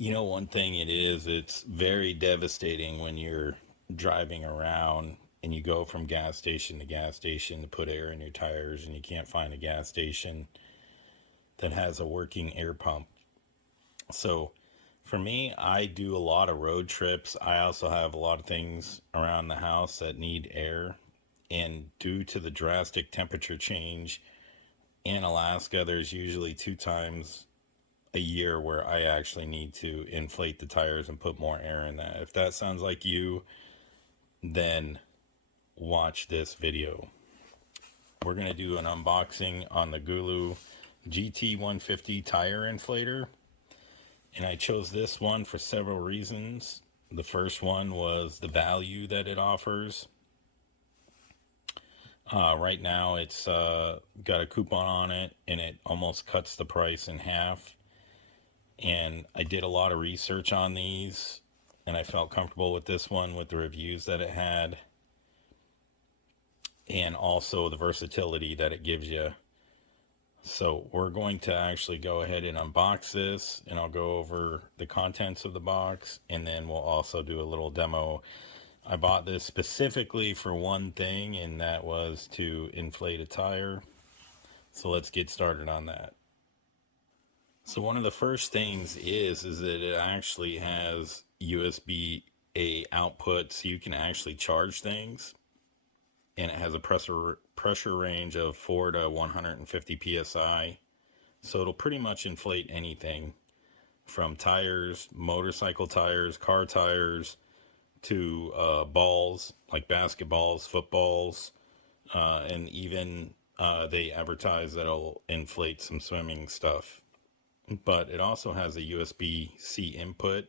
You know, one thing it's very devastating when you're driving around and you go from gas station to gas station to put air in your tires and you can't find a gas station that has a working air pump. So, for me, I do a lot of road trips. I also have a lot of things around the house that need air. And due to the drastic temperature change in Alaska, there's usually 2 times a year where I actually need to inflate the tires and put more air in that. If that sounds like you, then watch this video. We're going to do an unboxing on the Gulu GT150 tire inflator. And I chose this one for several reasons. The first one was the value that it offers. Right now, it's got a coupon on it, and it almost cuts the price in half. And I did a lot of research on these, and I felt comfortable with this one with the reviews that it had, and also the versatility that it gives you. So we're going to actually go ahead and unbox this, and I'll go over the contents of the box, and then we'll also do a little demo. I bought this specifically for one thing, and that was to inflate a tire. So let's get started on that. So one of the first things is that it actually has USB-A output, so you can actually charge things, and it has a pressure range of 4 to 150 psi. So it'll pretty much inflate anything from tires, motorcycle tires, car tires, to balls like basketballs, footballs, and even they advertise that it'll inflate some swimming stuff. But it also has a USB-C input,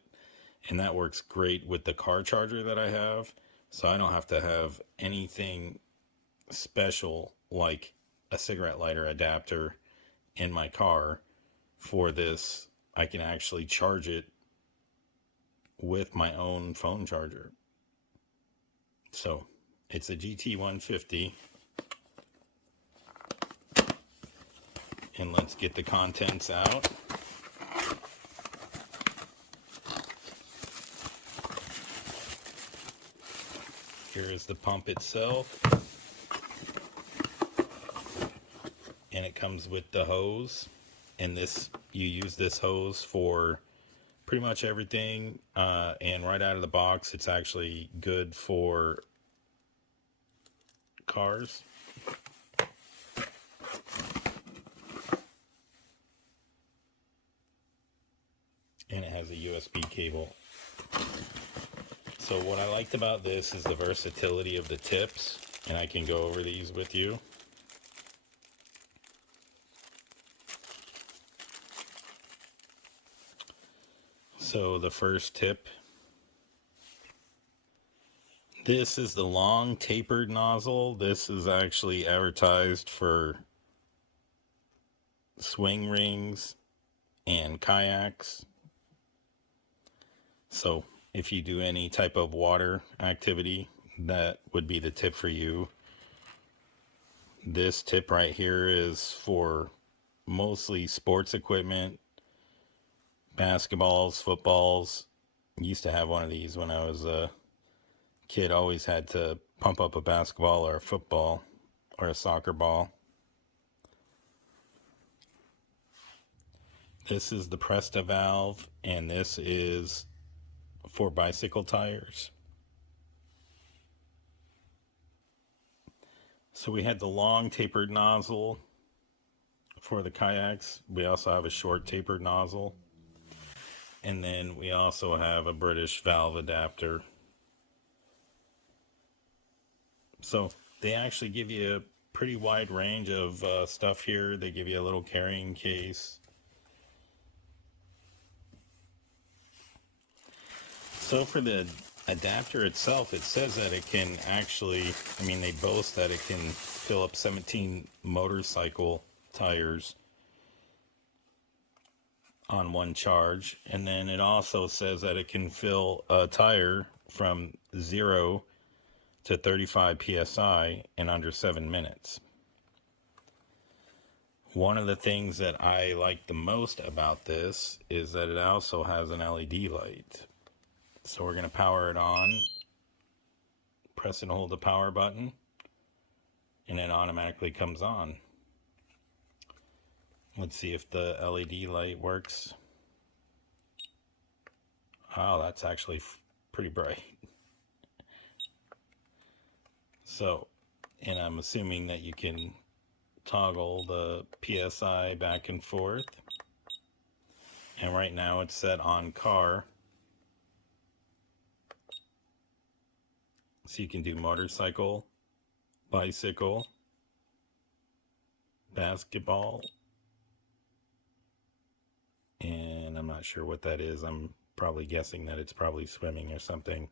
and that works great with the car charger that I have. So I don't have to have anything special like a cigarette lighter adapter in my car for this. I can actually charge it with my own phone charger. So it's a GT150. And let's get the contents out. Here is the pump itself. And it comes with the hose. And this, you use this hose for pretty much everything. And right out of the box, it's actually good for cars. And it has a USB cable. So what I liked about this is the versatility of the tips, and I can go over these with you. So the first tip, this is the long tapered nozzle. This is actually advertised for swing rings and kayaks. So if you do any type of water activity, that would be the tip for you. This tip right here is for mostly sports equipment, basketballs, footballs. I used to have one of these when I was a kid. Always had to pump up a basketball or a football or a soccer ball. This is the Presta valve, and this is for bicycle tires. So we had the long tapered nozzle for the kayaks. We also have a short tapered nozzle. And then we also have a British valve adapter. So they actually give you a pretty wide range of stuff here. They give you a little carrying case. So for the adapter itself, it says that it can actually, they boast that it can fill up 17 motorcycle tires on one charge. And then it also says that it can fill a tire from 0 to 35 psi in under 7 minutes. One of the things that I like the most about this is that it also has an LED light. So we're going to power it on, press and hold the power button, and it automatically comes on. Let's see if the LED light works. Oh, that's actually pretty bright. So, and I'm assuming that you can toggle the PSI back and forth. And right now it's set on car. So you can do motorcycle, bicycle, basketball, and I'm not sure what that is. I'm probably guessing that it's probably swimming or something.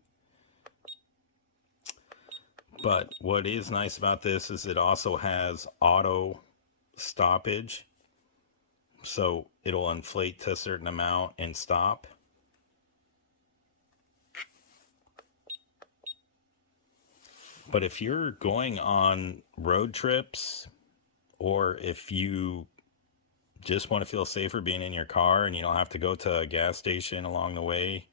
But what is nice about this is it also has auto stoppage. So it'll inflate to a certain amount and stop. But if you're going on road trips, or if you just want to feel safer being in your car and you don't have to go to a gas station along the way,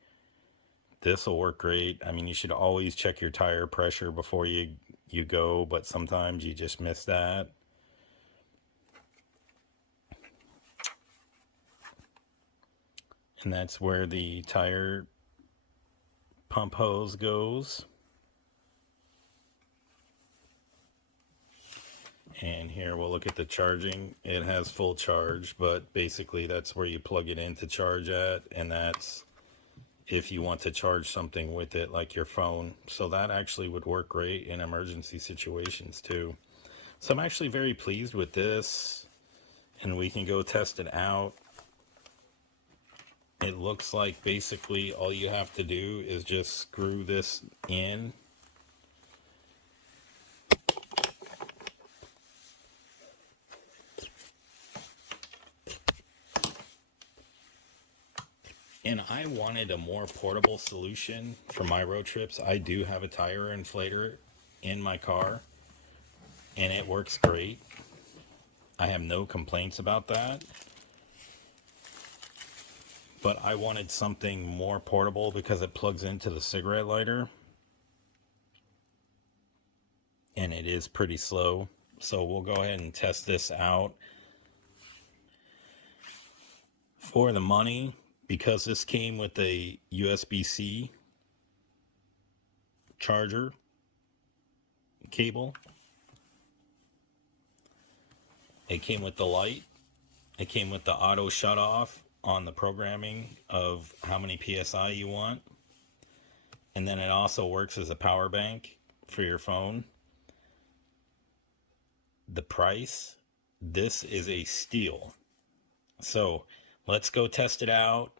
this will work great. I mean, you should always check your tire pressure before you go, but sometimes you just miss that. And that's where the tire pump hose goes. And here we'll look at the charging. It has full charge, but basically that's where you plug it in to charge at, and that's if you want to charge something with it, like your phone. So that actually would work great in emergency situations too. So I'm actually very pleased with this, and we can go test it out. It looks like basically all you have to do is just screw this in. And I wanted a more portable solution for my road trips. I do have a tire inflator in my car, and it works great. I have no complaints about that. But I wanted something more portable because it plugs into the cigarette lighter. And it is pretty slow. So we'll go ahead and test this out. For the money, because this came with a USB-C charger cable, it came with the light, it came with the auto shut off on the programming of how many PSI you want, and then it also works as a power bank for your phone. The price, this is a steal. So let's go test it out.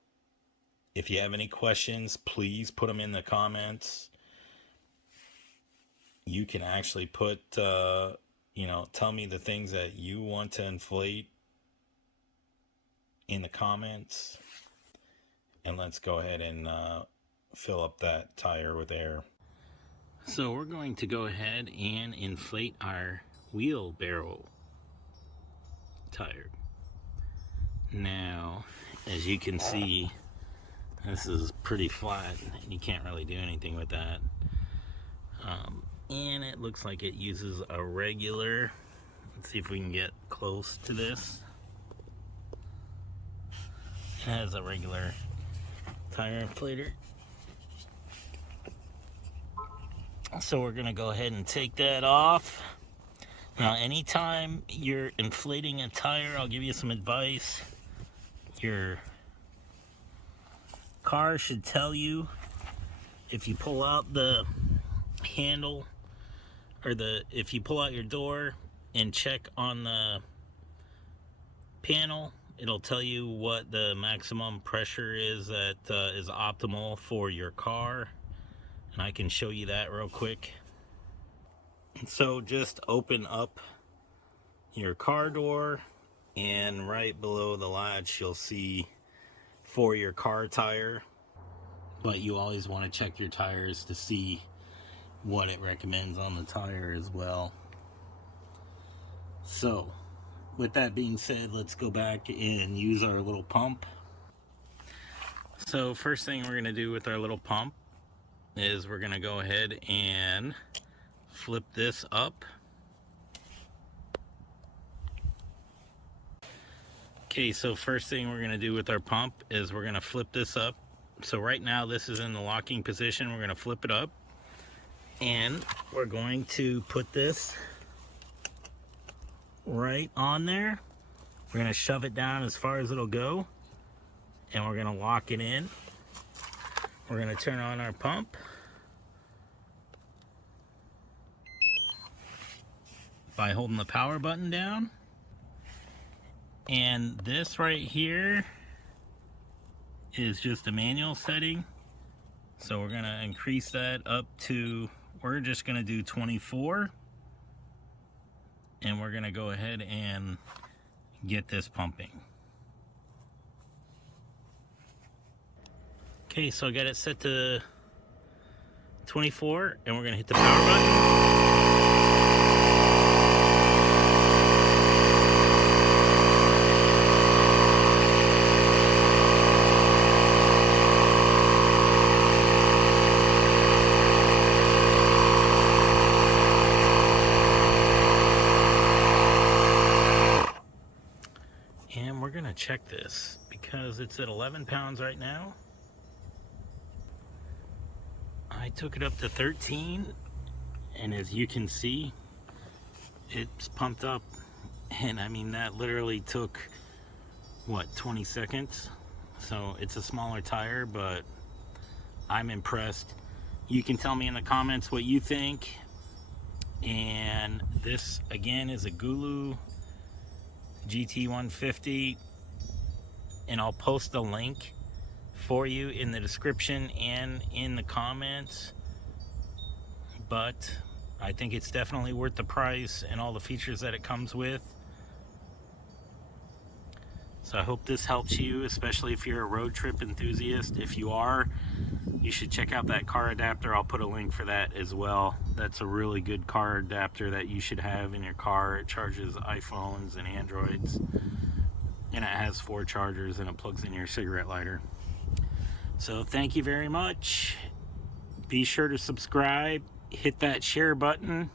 If you have any questions, please put them in the comments. You can actually put, tell me the things that you want to inflate in the comments. And let's go ahead and fill up that tire with air. So we're going to go ahead and inflate our wheelbarrow tire. Now, as you can see, this is pretty flat. You can't really do anything with that. And it looks like it uses a regular. Let's see if we can get close to this. It has a regular tire inflator. So we're going to go ahead and take that off. Now, anytime you're inflating a tire, I'll give you some advice. Your car should tell you if you pull out the handle, or if you pull out your door and check on the panel, it'll tell you what the maximum pressure is that is optimal for your car. And I can show you that real quick. So just open up your car door, and right below the latch you'll see for your car tire. But you always want to check your tires to see what it recommends on the tire as well. So with that being said, let's go back and use our little pump. So first thing we're going to do with our little pump is we're going to go ahead and flip this up. Okay, so first thing we're going to do with our pump is we're going to flip this up. So right now this is in the locking position. We're going to flip it up and we're going to put this right on there. We're going to shove it down as far as it'll go and we're going to lock it in. We're going to turn on our pump by holding the power button down. And this right here is just a manual setting. So we're gonna increase that up to, we're just gonna do 24. And we're gonna go ahead and get this pumping. Okay, so I got it set to 24 and we're gonna hit the power button. And we're gonna check this because it's at 11 pounds right now. I took it up to 13 and as you can see, it's pumped up. And I mean, that literally took, what, 20 seconds? So it's a smaller tire, but I'm impressed. You can tell me in the comments what you think. And this again is a Gulu GT150, and I'll post a link for you in the description and in the comments. But I think it's definitely worth the price and all the features that it comes with. So I hope this helps you, especially if you're a road trip enthusiast. If you are, you should check out that car adapter. I'll put a link for that as well. That's a really good car adapter that you should have in your car. It charges iPhones and Androids, and it has 4 chargers, and it plugs in your cigarette lighter. So thank you very much. Be sure to subscribe, hit that share button,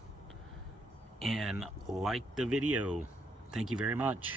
and like the video. Thank you very much.